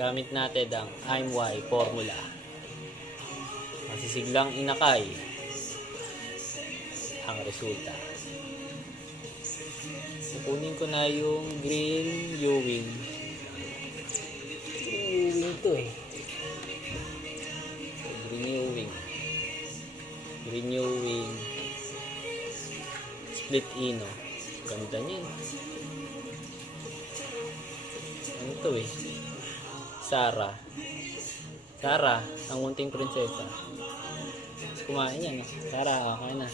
Gamit natin ang IMY formula. Masisiglang inakay ang resulta. Kukunin ko na yung green Ewing. Ewing to eh. Green Ewing. Green Ewing. Split Ino. Ganda niyan. Ano to eh? Sarah. Sarah, ang munting prinsesa. Kumain yan, no? Sarah, okay na.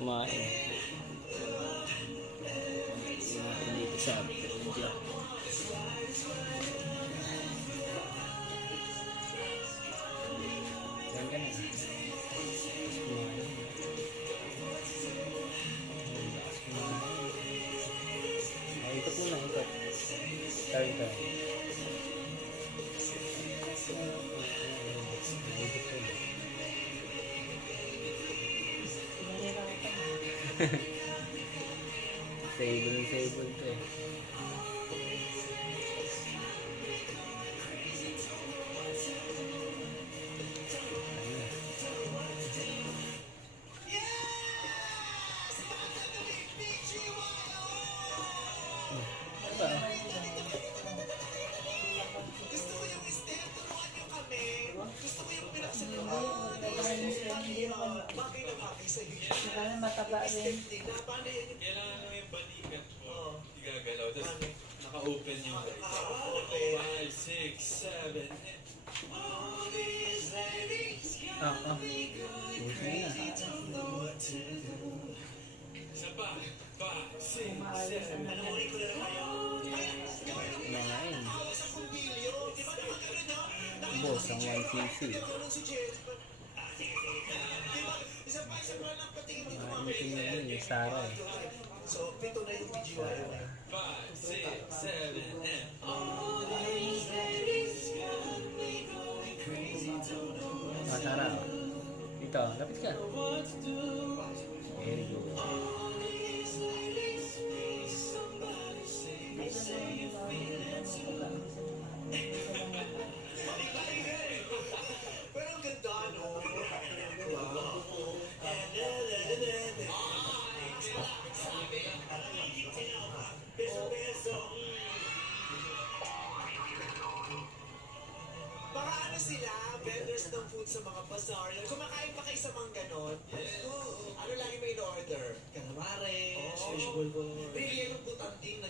Kumain. Dito sa video. Yan ka na. Kumain. Ikot muna, ikot. Turn. Sable to eh. Mataba rin. Kailangan mo yung balikat mo. Igagalaw. Tapos naka-open yung 5, 6, 7, 8. Isa pa. 5, 6, 7, 8. Kumain. Boss, ang 1cc. Ito yun yung Sarah eh. So, pito na yung video. 5, 6, 7, 8. Sarah. Dito, lapit ka. Very good. Pero ang ganda, no? Baka ano sila, vendors ng food sa mga bazaar. Kumakain pa kayo sa mga ganon? Ano lagi may in-order? Calamari, fishball. Really, anong butanting